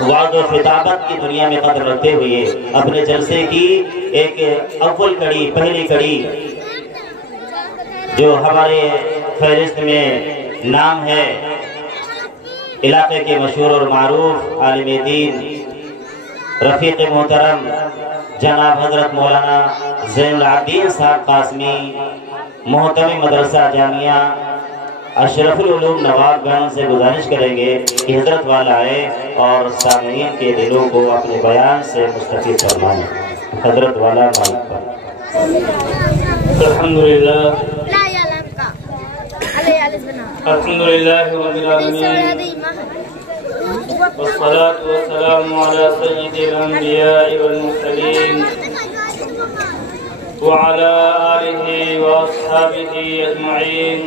وعد و خطابت کی دنیا میں قدر رکھتے ہوئے اپنے جلسے کی ایک اول کڑی، پہلی کڑی جو ہمارے فہرست میں نام ہے علاقے کے مشہور اور معروف عالم دین رفیق محترم جناب حضرت مولانا زین العابدین صاحب قاسمی محتمی مدرسہ جامعہ اشرف العلوم نواب گنج سے گزارش کریں گے کہ حضرت والا آئے اور سامعین کے دلوں کو اپنے بیان سے مستفید فرمائیں۔ حضرت والا مائک پر۔ الحمدللہ الحمدللہ رب العالمین والصلاة والسلام على سيد الأنبياء والمرسلين وعلى آله وأصحابه أجمعين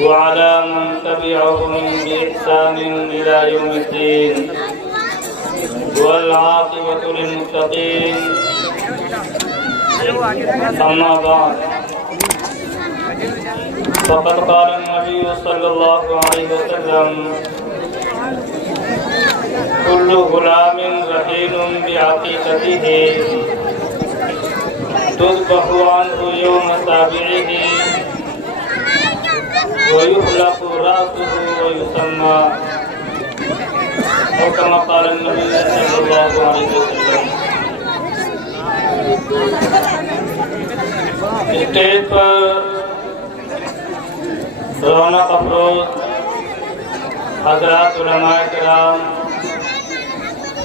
وعلى من تبعهم بإحسان إلى يوم الدين والعاقبة للمتقين أما بعد فقد قال النبي صلى الله عليه وسلم كل غلام رهين بعقيقته تذبح عنه يوم سابعه ويحلق رأسه ويسمى أو كما قال النبي صلى الله عليه وسلم۔ اسٹیج پر رونق افروز حضرات علماء کرام،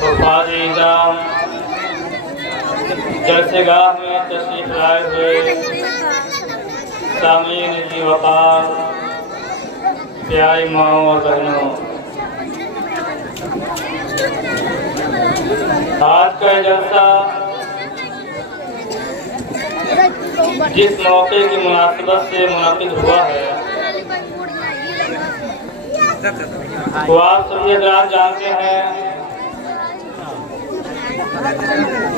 حفاظ اعظام، جلسے گاہ میں تشریف لائے ہوئے سامعین ذی وقار، پیاری ماؤں اور بہنوں، آج کا جلسہ جس موقع کی مناسبت سے منعقد ہوا ہے وہ آپ سبھی حضرات جانتے ہیں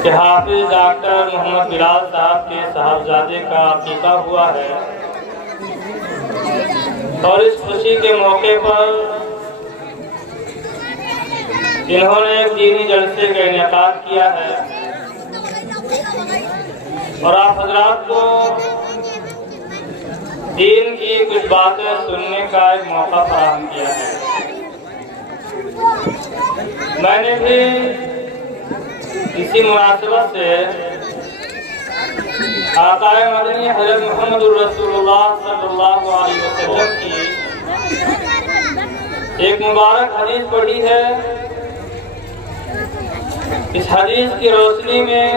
کہ حافظ ڈاکٹر محمد بلال صاحب کے صاحبزادے کا عقیقہ ہوا ہے، اور اس خوشی کے موقع پر انہوں نے ایک دینی جلسے کا انعقاد کیا ہے اور آپ حضرات کو دین کی کچھ باتیں سننے کا ایک موقع فراہم کیا ہے۔ میں نے بھی اسی مناسبت سے آقا مدنی حضرت محمد الرسول اللہ صلی اللہ علیہ وسلم کی ایک مبارک حدیث پڑھی ہے۔ اس حدیث کی روشنی میں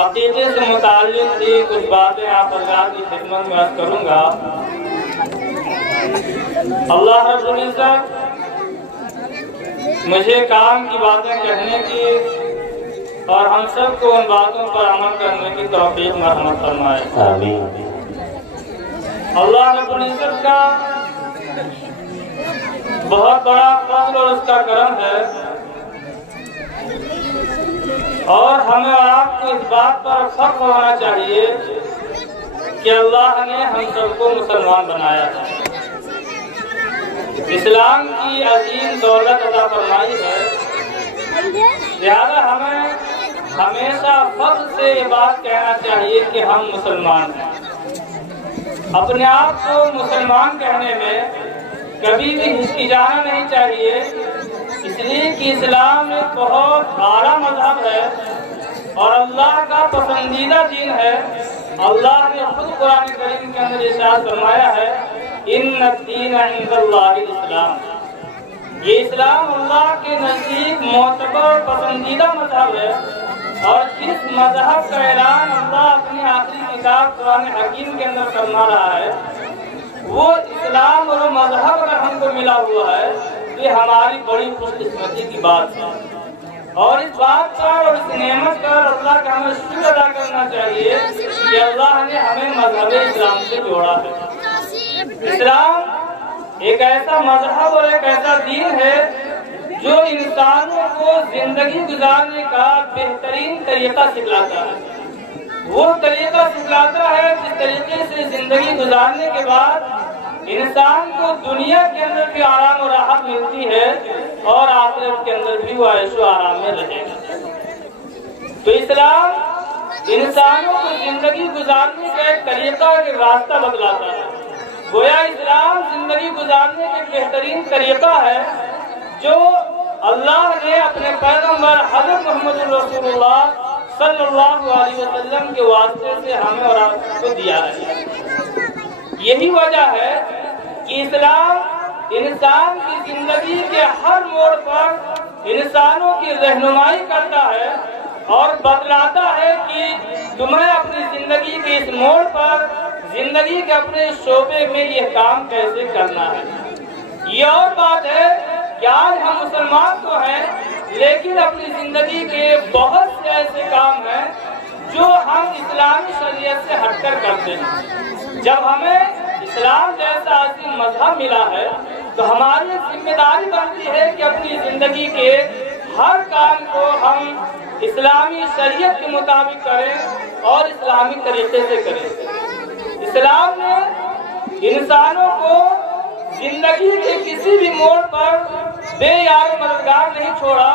عقیدے سے متعلق بھی کچھ باتیں آپ حضرات کی خدمت میں عرض کروں گا۔ اللہ رب العزت مجھے کام کی باتیں کہنے کی اور ہم سب کو ان باتوں پر عمل کرنے کی توفیق مرحمت فرمائے۔ آمین۔ اللہ رب العزت کا بہت بڑا فضل اور اس کا کرم ہے، اور ہمیں آپ کو اس بات پر فخر ہونا چاہیے کہ اللہ نے ہم سب کو مسلمان بنایا ہے، اسلام کی عظیم دولت عطا فرمائی ہے، لہذا ہمیں ہمیشہ فخر سے یہ بات کہنا چاہیے کہ ہم مسلمان ہیں۔ اپنے آپ کو مسلمان کہنے میں کبھی بھی ہچکچانا نہیں چاہیے، اس لیے کہ اسلام ایک بہت اعلیٰ مذہب ہے اور اللہ کا پسندیدہ دین ہے۔ اللہ نے خود قرآن کریم کے اندر ارشاد فرمایا ہے ان الدین عند اللہ الاسلام، یہ اسلام اللہ کے نزدیک معتبر اور پسندیدہ مذہب ہے، اور جس مذہب کا اعلان اللہ اپنی آخری کتاب قرآن حکیم کے اندر فرما رہا ہے وہ اسلام اور مذہب اگر ہم کو ملا ہوا ہے یہ ہماری بڑی خوش قسمتی کی بات ہے، اور اس بات پر اور اس نعمت پر اللہ کا ہمیں شکر ادا کرنا چاہیے کہ اللہ نے ہمیں مذہب اسلام سے جوڑا ہے۔ اسلام ایک ایسا مذہب اور ایک ایسا دین ہے جو انسانوں کو زندگی گزارنے کا بہترین طریقہ سکھلاتا ہے، وہ طریقہ سکھلاتا ہے جس طریقے سے زندگی گزارنے کے بعد انسان کو دنیا کے اندر بھی آرام و راحت ملتی ہے، و عیش و آرام میں رہے گا۔ تو اسلام انسانوں کو زندگی گزارنے کا ایک طریقہ ایک راستہ بتلاتا ہے۔ گویا اسلام زندگی گزارنے کا بہترین طریقہ ہے جو اللہ نے اپنے پیغمبر حضرت محمد رسول اللہ صلی اللہ علیہ وسلم کے واسطے سے ہمیں اور آپ کو دیا ہے۔ یہی وجہ ہے کہ اسلام انسان کی زندگی کے ہر موڑ پر انسانوں کی رہنمائی کرتا ہے اور بتلاتا ہے کہ تمہیں اپنی زندگی کے اس موڑ پر زندگی کے اپنے شعبے میں یہ کام کیسے کرنا ہے۔ یہ اور بات ہے کہ آج ہم مسلمان تو ہیں لیکن اپنی زندگی کے بہت سے ایسے کام ہیں جو ہم اسلامی شریعت سے ہٹ کر کرتے ہیں۔ جب ہمیں اسلام جیسا عظیم مذہب ملا ہے تو ہماری ذمہ داری بنتی ہے کہ اپنی زندگی کے ہر کام کو ہم اسلامی شریعت کے مطابق کریں اور اسلامی طریقے سے کریں۔ اسلام نے انسانوں کو زندگی کے کسی بھی موڑ پر بے یار مددگار نہیں چھوڑا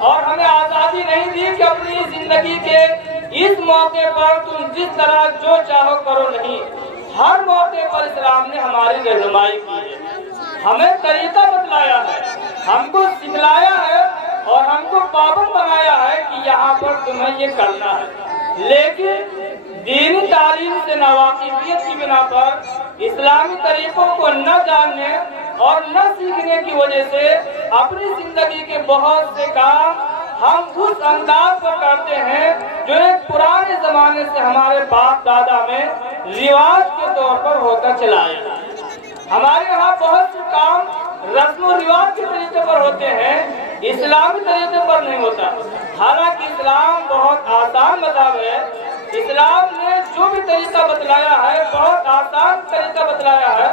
اور ہمیں آزادی نہیں دی کہ اپنی زندگی کے اس موقع پر تم جس طرح جو چاہو کرو، نہیں، ہر موقع پر اسلام نے ہماری رہنمائی کی ہے، ہمیں طریقہ بتلایا ہے، ہم کو سکھلایا ہے اور ہم کو پابند بنایا ہے کہ یہاں پر تمہیں یہ کرنا ہے۔ لیکن دینی تعلیم سے ناواقفیت کی بنا پر اسلامی طریقوں کو نہ جاننے اور نہ سیکھنے کی وجہ سے اپنی زندگی کے بہت سے کام ہم اس انداز پر کرتے ہیں جو ایک پرانے زمانے سے ہمارے باپ دادا میں رواج کے طور پر ہوتا چلا آیا ہے۔ ہمارے یہاں بہت سے کام رسم و رواج کے طریقے پر ہوتے ہیں، اسلامی طریقے پر نہیں ہوتا۔ حالانکہ اسلام بہت آسان مذہب ہے، اسلام نے جو بھی طریقہ بتلایا ہے بہت آسان طریقہ بتلایا ہے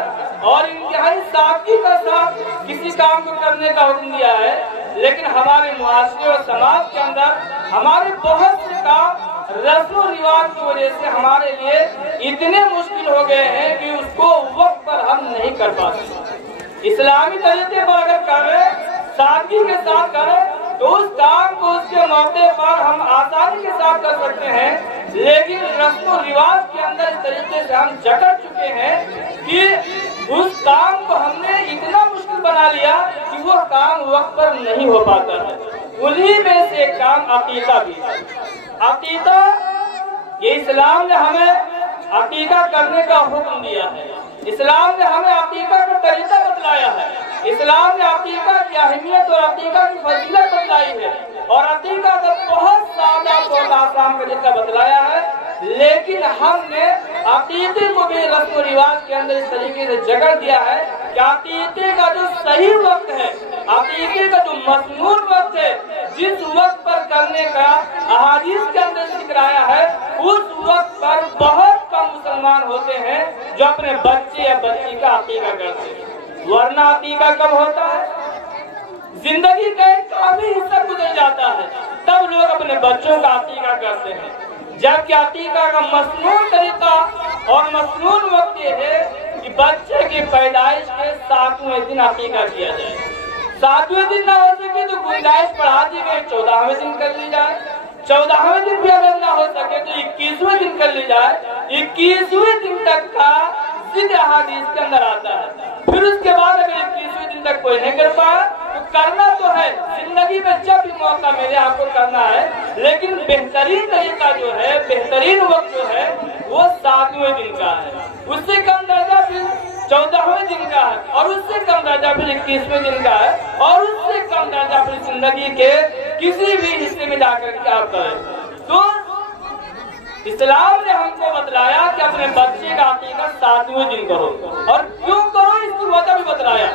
اور انتہائی سادگی کے ساتھ کسی کام کو کرنے کا حکم دیا ہے۔ لیکن ہمارے معاشرے اور سماج کے اندر ہمارے بہت سے کام رسم و رواج کی وجہ سے ہمارے لیے اتنے مشکل ہو گئے ہیں کہ اس کو وقت پر ہم نہیں کر پاتے۔ اسلامی طریقے پر اگر کریں، سادگی کے ساتھ کریں تو اس کام کو اس کے موقع پر ہم آسانی کے ساتھ کر سکتے ہیں، لیکن رسم و رواج کے اندر اس طریقے سے ہم جکڑ چکے ہیں کہ اس کام کو ہم نے اتنا مشکل بنا لیا کہ وہ کام وقت پر نہیں ہو پاتا ہے۔ انہی میں سے ایک کام عقیقہ بھی ہے۔ عقیقہ، یہ اسلام نے ہمیں عقیقہ کرنے کا حکم دیا ہے، اسلام نے ہمیں عقیقہ کا طریقہ بتلایا ہے، اسلام نے عقیقہ کی اہمیت اور عقیقہ کی فضیلت بتلائی ہے اور عقیقہ کا بہت سادہ بہت آسان طریقہ بتلایا ہے، لیکن ہم نے عقیقے کو بھی رسم و رواج کے اندر اس طریقے سے جگڑ دیا ہے کہ عقیقے کا جو صحیح وقت ہے، عقیقے کا جو مسنون وقت ہے، جس وقت پر کرنے کا احادیث کے اندر ذکر آیا ہے، اس وقت پر بہت کم مسلمان ہوتے ہیں جو اپنے بچے یا بچی کا عقیقہ کرتے ہیں۔ ورنہ عقیقہ کب ہوتا ہے؟ زندگی کا ایک کافی حصہ گزر جاتا ہے تب لوگ اپنے بچوں کا عقیقہ کرتے ہیں، جبکہ عقیقہ کا مسنون طریقہ اور مسنون وقت یہ ہے کہ بچے کی پیدائش کے 7ویں دن عقیقہ کیا جائے۔ 7ویں دن نہ ہو سکے تو گنجائش بڑھا دی گئی 14ویں دن کر لی جائے، 14ویں دن بھی اگر نہ ہو سکے تو 21ویں دن کر لی جائے۔ 21ویں دن تک کا ضد احادیث کے اندر آتا ہے۔ پھر اس کے بعد اگر 21ویں دن تک کوئی نہیں کر پایا تو کرنا تو ہے، زندگی میں جب بھی موقع ملے آپ کو کرنا ہے، لیکن بہترین طریقہ جو ہے، بہترین وقت جو ہے وہ 7ویں دن کا ہے۔ اس سے کم درجہ پھر 14ویں دن کا ہے اور اس سے کم درجہ پھر 21ویں دن کا ہے اور اس سے کم درجہ پھر زندگی کے کسی بھی حصے میں جا کر کے آپ کریں۔ تو اسلام نے ہم کو بتلایا کہ اپنے بچے کا عقیقہ 7ویں دن کرو، اور کیوں کرو اس کی وجہ بھی بتلایا۔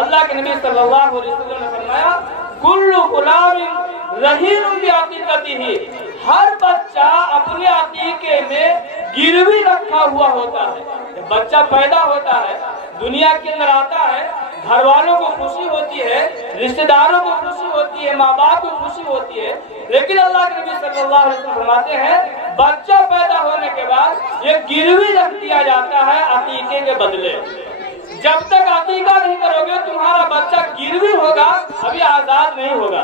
اللہ کے نبی صلی اللہ علیہ وسلم نے فرمایا کل غلام رہین بعقیقتہ، ہر بچہ اپنے عقیقے میں گروی رکھا ہوا ہوتا ہے۔ جب بچہ پیدا ہوتا ہے، دنیا کے اندر آتا ہے، گھر والوں کو خوشی ہوتی ہے، رشتہ داروں کو خوشی ہوتی ہے، ماں باپ کو خوشی ہوتی ہے، لیکن اللہ کے نبی صلی اللہ علیہ وسلم فرماتے ہیں بچہ پیدا ہونے کے بعد یہ گروی رکھ دیا جاتا ہے عقیقے کے بدلے۔ جب تک عقیقہ نہیں کرو گے تمہارا بچہ گروی ہوگا، ابھی آزاد نہیں ہوگا۔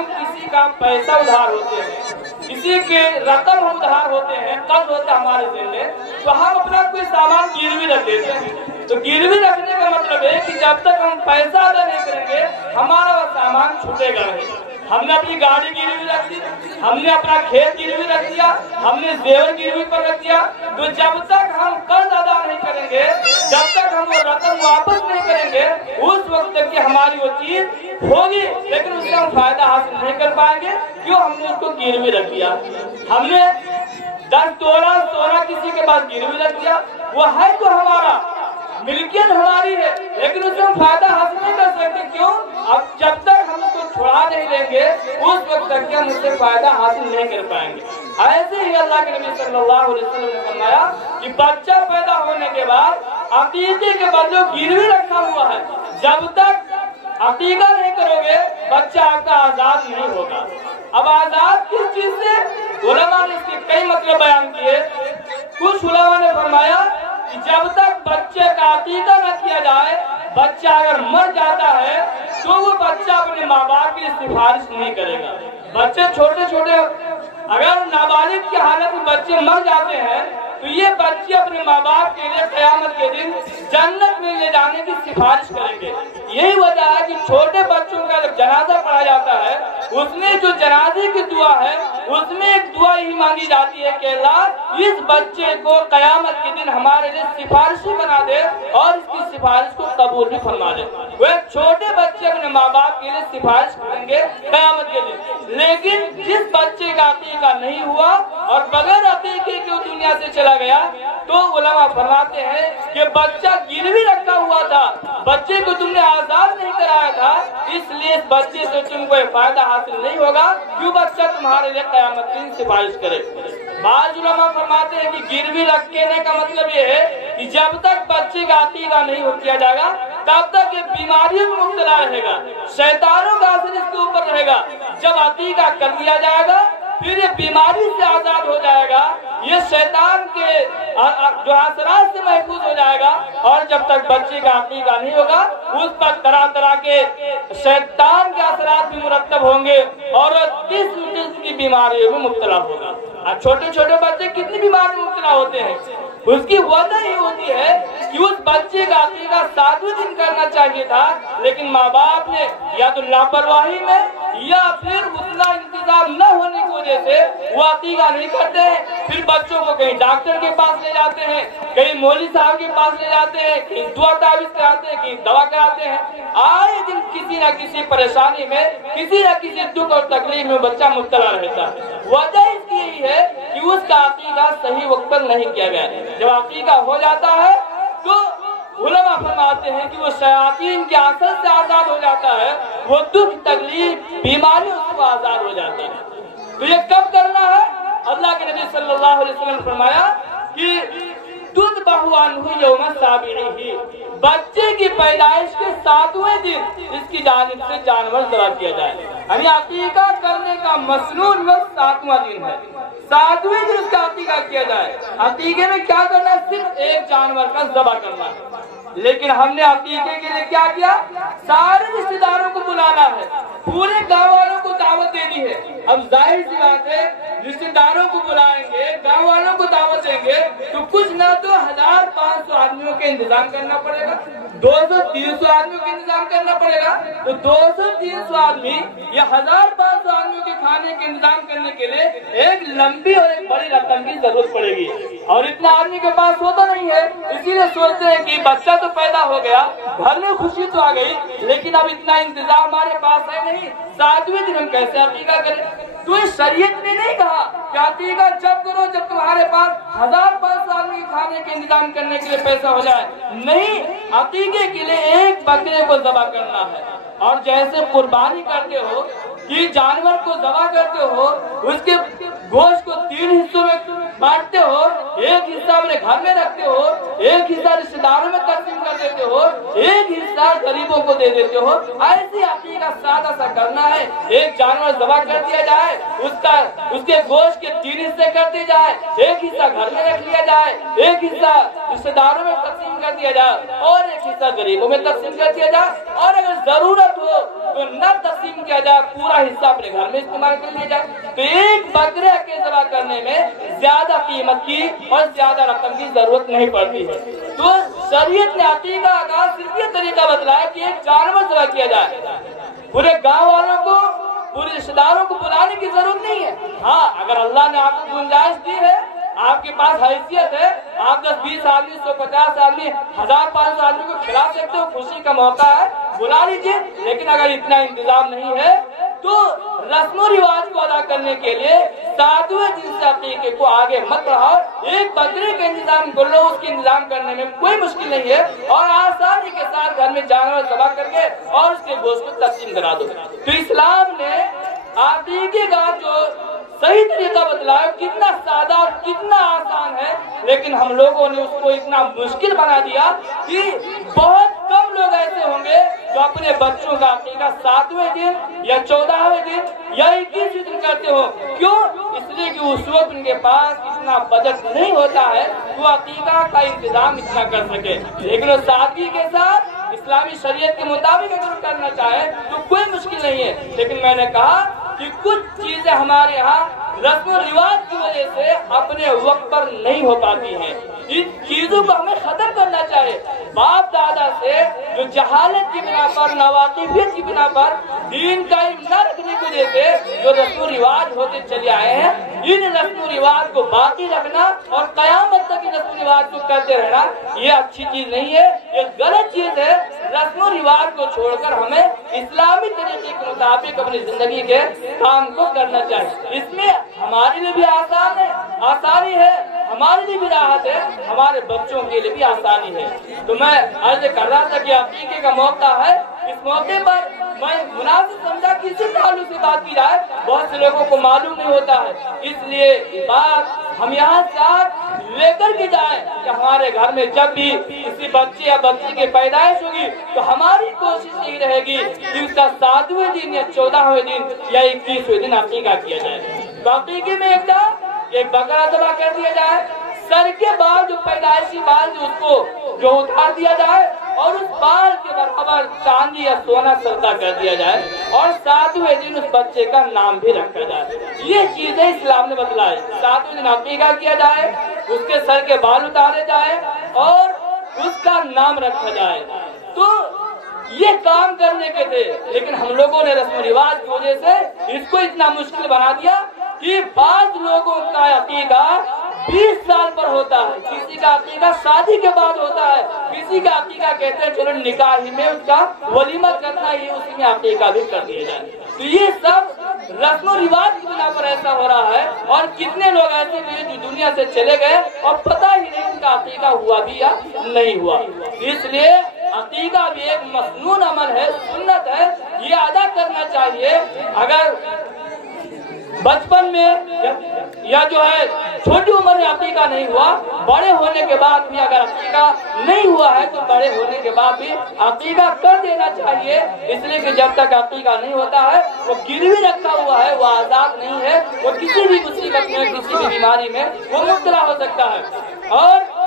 हम किसी का पैसा उधार होते हैं, किसी के रकम उधार होते हैं, कर्ज होता है हमारे जिम्मे, तो हम अपना कोई सामान गिरवी रख देते हैं। तो गिरवी रखने का मतलब है कि जब तक हम पैसा अदा नहीं करेंगे हमारा वो सामान छूटेगा नहीं। हमने अपनी गाड़ी गिरवी रख दी, हमने अपना खेत गिरवी रख दिया, हमने जेवर गिरवी पर रख दिया, तो जब तक हम कर्ज अदा नहीं करेंगे, जब तक हम वो रकम वापस नहीं करेंगे, उस वक्त तक की हमारी वो चीज होगी लेकिन उससे हम फायदा हासिल नहीं कर पाएंगे। क्यों? हमने उसको गिरवी रख दिया। हमने 10 तोला सोना किसी के पास गिरवी रख दिया, वो है तो हमारा, मिल्कियत हमारी है, लेकिन उससे हम फायदा हासिल नहीं कर सकते। क्यों? अब जब तक हम उसको छुड़ा नहीं लेंगे उस वक्त तक हम उससे फायदा हासिल नहीं कर पाएंगे। ऐसे ही अल्लाह के नबी सल्लल्लाहु अलैहि वसल्लम ने फरमाया कि बच्चा पैदा होने के बाद अकीके के बदले गिरवी रखा हुआ है, जब तक अकीका नहीं करोगे बच्चा आपका आजाद नहीं होगा। अब आजाद किस चीज से? उलमा ने इसके कई मतलब बयान किए। कुछ उलमा ने फरमाया कि जब तक बच्चे का अकीका न किया जाए, बच्चा अगर मर जाता है तो वो बच्चा अपने माँ बाप की सिफारिश नहीं करेगा। बच्चे छोटे छोटे अगर नाबालिग की हालत में बच्चे मर जाते हैं तो ये बच्चे अपने माँ बाप के लिए क़यामत के दिन जन्नत में ले जाने की सिफारिश करेंगे। यही वजह है कि छोटे बच्चों का जब जनाजा पढ़ा जाता है उसमें जो जनाजे की दुआ है उसमें एक दुआ ही मांगी जाती है कि अल्लाह इस बच्चे को क़यामत के दिन हमारे लिए सिफारिशी बना दे और इसकी सिफारिश को कबूल भी फरमा दे। वह छोटे बच्चे अपने माँ बाप के लिए सिफारिश करेंगे क़यामत के दिन। लेकिन जिस बच्चे का अकीका नहीं हुआ और बगैर अकीके के दुनिया से चला गया तो उलमा फरमाते हैं कि बच्चा गिरवी रखा हुआ था, बच्चे को तुमने आजाद नहीं कराया था, इसलिए इस बच्चे से तुमको फायदा हासिल नहीं होगा। क्यों? बच्चा तुम्हारे लिए क़यामत की सिफारिश करे। बाज़ उलमा फरमाते हैं कि गिरवी रखने का मतलब ये है कि जब तक बच्चे का अकीका नहीं हो किया जाएगा तब तक ये बीमारियों में मुब्तला रहेगा, शैतानों का असर इसके ऊपर रहेगा। जब अकीका कर दिया जाएगा फिर ये बीमारी से आजाद हो जाएगा, ये शैतान के जो असरात से महफूज हो जाएगा। और जब तक बच्चे का अकीका नहीं होगा उस पर तरह तरह के शैतान के असरात भी मुरतब होंगे और किस्म की बीमारियों में मुब्तला होगा। अब छोटे छोटे बच्चे कितनी बीमारी में मुब्तला होते हैं, उसकी वजह ही होती है कि उस बच्चे का अकीका 7वें दिन करना चाहिए था, लेकिन माँ बाप ने या तो लापरवाही में या फिर उतना इंतजाम न होने की वजह से वो अकीका नहीं करते हैं। फिर बच्चों को कहीं डॉक्टर के पास ले जाते हैं, कहीं मौलवी साहब के पास ले जाते हैं, कहीं दुआ तावीज़ कराते हैं, कहीं दवा कराते हैं। आए दिन किसी न किसी परेशानी में, किसी न किसी दुख और तकलीफ में बच्चा मुब्तला रहता है। वजह इसकी यही है कि उसका अकीका सही वक्त पर नहीं किया गया। जब अकीका हो जाता है तो उलमा फरमाते हैं कि वो शयातीन के असर से आजाद हो जाता है, वो दुख तकलीफ बीमारी उसको आजाद हो जाती है। तो ये कब करना है? अल्लाह के नबी सल्लल्लाहु अलैहि वसल्लम ने फरमाया कि दूध बहुआन हुई यौम साबिही, बच्चे की पैदाइश के 7वें दिन इसकी जानिब से जानवर ज़बह किया जाए। यानी अकीका करने का मसनून वक्त 7वां दिन है, 7वें दिन उसका अकीका किया जाए। अकीके में क्या करना है? सिर्फ एक जानवर का ज़बह करना है। लेकिन हमने अकीके के लिए क्या किया? सारे रिश्तेदारों को बुलाना है, पूरे गाँव वालों को दावत देनी है। अब जाहिर सी बात है रिश्तेदारों को बुलाएंगे, गाँव वालों को दावत देंगे तो कुछ ना तो 1500 आदमियों के इंतजाम करना पड़ेगा, 200-300 आदमियों के इंतजाम करना पड़ेगा। तो 200-300 आदमी या 1500 आदमियों के खाने के इंतजाम करने के लिए एक लंबी और एक बड़ी रकम की जरूरत पड़ेगी और इतना आदमी के पास होता नहीं है। इसीलिए सोचते हैं कि बच्चा तो पैदा हो गया, घर में खुशी तो आ गई, लेकिन अब इतना इंतजाम हमारे पास है नहीं, 7वें दिन हम कैसे अकीका करें? तो इस शरीयत ने नहीं कहा कि अकीका जब करो जब तुम्हारे पास 1500 आदमी खाने के इंतजाम करने के लिए पैसा हो जाए। नहीं, अकीके के लिए एक बकरे को ज़बह करना है। और जैसे कुर्बानी करते हो कि जानवर को ज़बह करते हो, उसके गोश्त को 3 हिस्सों में बांटते हो, एक हिस्सा अपने घर में रखते हो, एक हिस्सा रिश्तेदारों में तकसीम कर देते हो, एक हिस्सा गरीबों को दे देते हो। ऐसी अकीका सादा सा करना है, एक जानवर ज़बह कर दिया जाए, उसके गोश्त के 3 हिस्से कर दिए जाए, एक हिस्सा घर में रख लिया जाए, एक हिस्सा रिश्तेदारों में तकसीम कर दिया जाए और एक हिस्सा गरीबों में तकसीम कर दिया जाए और अगर जरूरत हो तो न तकसीम किया जाए, पूरा हिस्सा अपने घर में इस्तेमाल कर लिया जाए। तो एक बकरे के ज़बह करने में ज्यादा कीमत की और ज्यादा रकम की जरूरत नहीं पड़ती है। तो शरीयत ने अकीका का सिर्फ ये तरीका बतलाया कि एक जानवर ज़बह किया जाए। पूरे गांव वालों को, पूरे रिश्तेदारों को बुलाने की जरूरत नहीं है। हाँ, अगर अल्लाह ने आपको गुंजाइश दी है, आपके पास हैसियत है, आप 10-20 आदमी, 150 आदमी, 1500 आदमी को खिला सकते हो, खुशी का मौका है, बुला लीजिए। लेकिन अगर इतना इंतजाम नहीं है तो रस्म रिवाज को अदा करने के लिए 7वें दिन से अकीके को आगे मत बढ़ाओ। एक बकरे का इंतजाम कर लो, उसके इंतजाम करने में कोई मुश्किल नहीं है और आसानी के साथ घर में जानवर ज़बह करके और उसके गोश्त को तकसीम करा दो। तो इस्लाम ने अकीके का जो सही तरीका बतलाया, कितना सादा और कितना आसान है, लेकिन हम लोगों ने उसको इतना मुश्किल बना दिया कि बहुत कम लोग ऐसे होंगे जो अपने बच्चों का अकीका 7वें दिन या 14वें दिन या 21वें दिन करते हो। क्यों? इसलिए कि उस वक्त उनके पास इतना बजट नहीं होता है तो अकीका का इंतजाम इतना कर सके। लेकिन सादगी के साथ इस्लामी शरीयत के मुताबिक अगर करना चाहे तो कोई मुश्किल नहीं है। लेकिन मैंने कहा कि कुछ चीजें हमारे यहाँ रस्म रिवाज की वजह से अपने वक्त पर नहीं हो पाती हैं। इन चीजों को हमें खत्म करना चाहिए। बाप दादा से जो जहालत की बिना पर, नवाकिफियत की बिना पर, दीन का इल्म न रखने की वजह से जो रस्म रिवाज होते चले आए हैं, इन रस्म रिवाज को बाकी रखना और कयामत तक इन रस्म रिवाज को करते रहना, ये अच्छी चीज नहीं है, ये गलत चीज है। रस्म रिवाज को छोड़कर हमें इस्लामी तरीके के मुताबिक अपनी जिंदगी के काम को करना चाहिए। इसमें हमारे लिए भी आसानी है, हमारे लिए भी राहत है, हमारे बच्चों के लिए भी आसानी है। तो मैं अर्ज कर रहा था कि अकीके का मौका है, इस मौके पर मैं मुनासिब समझा कि इसी ताल्लुक से बात की जाए। बहुत से लोगों को मालूम नहीं होता है, इसलिए ये बात हम यहाँ से लेकर के जाए कि हमारे घर में जब भी किसी बच्चे या बच्ची की पैदाइश होगी तो हमारी कोशिश यही रहेगी कि उसका 7वें दिन या 14वें दिन या 21वें दिन अकीका किया जाए। तो अकीके में एक बकरा ज़बह कर दिया जाए, सर के बाल जो पैदाइशी बाल जो उसको जो उतार दिया जाए और उस बाल के बराबर चांदी या सोना सजदा कर दिया जाए और 7वें दिन उस बच्चे का नाम भी रखा जाए। ये चीजें इस्लाम ने बतलाई। 7वें दिन अकीका किया जाए, उसके सर के बाल उतारे जाए और उसका नाम रखा जाए। तो ये काम करने के थे, लेकिन हम लोगों ने रस्म रिवाज की वजह से इसको इतना मुश्किल बना दिया कि बाद लोगों का अकीका 20 साल पर होता है, किसी का अकीका शादी के बाद होता है, किसी का अकीका कहते हैं चलो निकाह ही में उसका वलीमा करना ही, उसी में अकीका भी कर दिया जाए। तो ये सब रस्म रिवाज की बिना पर ऐसा हो रहा है और कितने लोग ऐसे भी जो दुनिया से चले गए और पता ही नहीं उनका अकीका हुआ भी या नहीं हुआ। इसलिए अकीका भी एक मसनून अमल है, सुन्नत है, ये अदा करना चाहिए। अगर बचपन में या जो है छोटी उम्र में अकीका नहीं हुआ, बड़े होने के बाद भी अगर अकीका नहीं हुआ है तो बड़े होने के बाद भी अकीका कर देना चाहिए। इसलिए कि जब तक अकीका नहीं होता है वो गिरवी रखा हुआ है, वो आजाद नहीं है, वो किसी भी मुसीबत में, किसी भी बीमारी में वो मुब्तला हो सकता है। और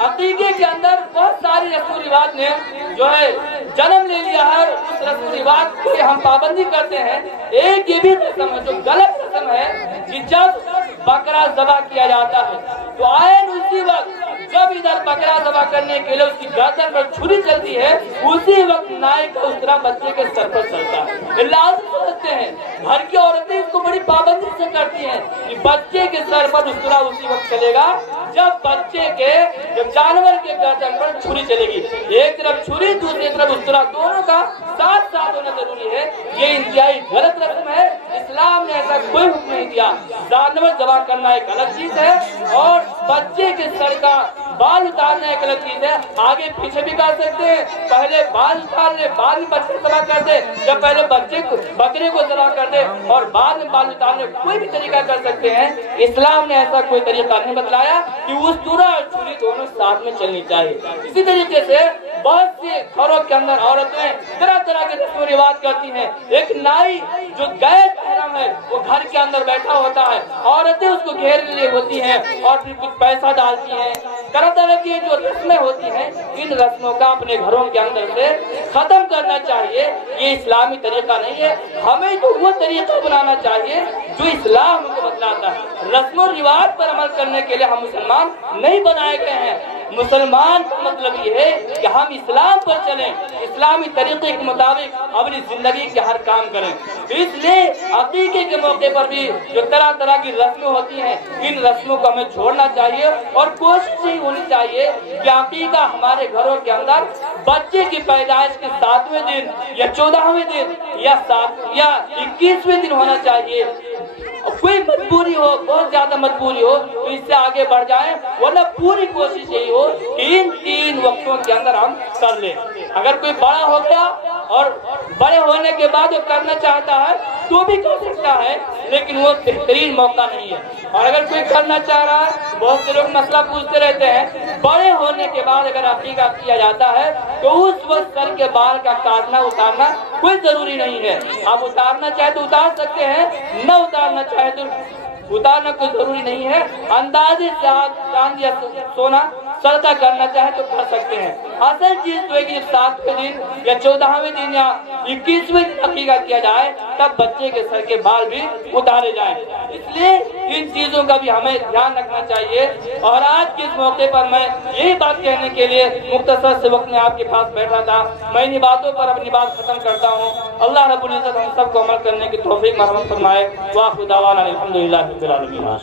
अकीके के अंदर बहुत सारी रस्म रिवाज ने जो है जन्म ले लिया है, उस रस्म रिवाज की हम पाबंदी करते हैं। एक ये भी रस्म है जो गलत रस्म है कि जब बकरा ज़बह किया जाता है तो आयन उसी वक्त जब इधर बकरा ज़बह करने के लिए उसकी गर्दन पर छुरी चलती है, उसी वक्त नाई का उस तरह बच्चे के सर पर चलता है। लाजिम समझते हैं, घर की औरतें इसको बड़ी पाबंदी से करती हैं कि बच्चे के सर पर उस तरह उसी वक्त चलेगा जब जब जानवर के गर्दन पर छुरी चलेगी। एक तरफ छुरी, दूसरी तरफ उस तरह, दोनों का साथ साथ होना जरूरी है। ये इंतहाई गलत रस्म है, इस्लाम ने ऐसा कोई हुक्म नहीं दिया। जानवर ज़बह करना एक अलग चीज है और बच्चे के सर का बाल उतारना एक अलग चीज है। आगे पीछे भी कर सकते हैं, पहले बाल उतार ले, बाद में बच्चे ज़बह कर दे, जब पहले बकरे को ज़बह कर दे और बाद में बाल उतारने, कोई भी तरीका कर सकते हैं। इस्लाम ने ऐसा कोई तरीका नहीं बतलाया कि उस दूरा और छुरी दोनों साथ में चलनी चाहिए। इसी तरीके से बहुत से घरों के अंदर औरतें तरह तरह के रस्म رواج کرتی ہیں. ایک نائی جو غیر محرم ہے وہ گھر کے اندر بیٹھا ہوتا ہے, عورتیں اس کو گھیر لی ہوتی ہیں اور پھر کچھ پیسہ ڈالتی ہیں. طرح طرح کی جو رسمیں ہوتی ہیں, ان رسموں کا اپنے گھروں کے اندر سے ختم کرنا چاہیے. یہ اسلامی طریقہ نہیں ہے. ہمیں تو وہ طریقہ بنانا چاہیے جو اسلام کو بتلاتا ہے. رسم و رواج پر عمل کرنے کے لیے ہم مسلمان نہیں بنائے گئے ہیں. مسلمان کا مطلب یہ ہے کہ ہم اسلام پر چلیں, اسلامی طریقے کے مطابق اپنی زندگی کے ہر کام کریں. اس لیے عقیقے کے موقع پر بھی جو طرح طرح کی رسمیں ہوتی ہیں, ان رسموں کو ہمیں چھوڑنا چاہیے اور کوشش ہی ہونی چاہیے کہ عقیقہ ہمارے گھروں کے اندر بچے کی پیدائش کے 7ویں دن یا 14ویں دن یا 21ویں دن ہونا چاہیے. کوئی مجبوری ہو, بہت زیادہ مجبوری ہو تو اس سے آگے بڑھ جائیں, ورنہ پوری کوشش یہی ہو کہ ان 3 وقتوں کے اندر ہم کر لیں. اگر کوئی بڑا ہو گیا اور بڑے ہونے کے بعد وہ کرنا چاہتا ہے تو بھی کر سکتا ہے, لیکن وہ بہترین موقع نہیں ہے. اور اگر کوئی کرنا چاہ رہا ہے, بہت سے لوگ مسئلہ پوچھتے رہتے ہیں, بڑے ہونے کے بعد اگر عقیقہ کیا جاتا ہے تو اس وقت سر کے بال کا کاٹنا اتارنا کوئی ضروری نہیں ہے. آپ اتارنا چاہے تو اتار سکتے ہیں, نہ اتارنا چاہے تو اتارنا کوئی ضروری نہیں ہے. اندازے سے چاند یا سونا صدقہ کرنا چاہے تو کر سکتے ہیں. اصل چیز تو ہے کہ 7ویں دن یا 14ویں دن یا 21ویں دن عقیقہ کیا جائے تب بچے کے سر کے بال بھی اتارے جائیں. اس لیے ان چیزوں کا بھی ہمیں دھیان رکھنا چاہیے. اور آج کے اس موقع پر میں یہی بات کہنے کے لیے مختصر سے وقت میں آپ کے پاس بیٹھا تھا. میں انہی باتوں پر اپنی بات ختم کرتا ہوں. اللہ رب العزت ہم سب کو عمل کرنے کی توفیق مرحمت فرمائے. وآخر دعوانا الحمدللہ رب العالمین.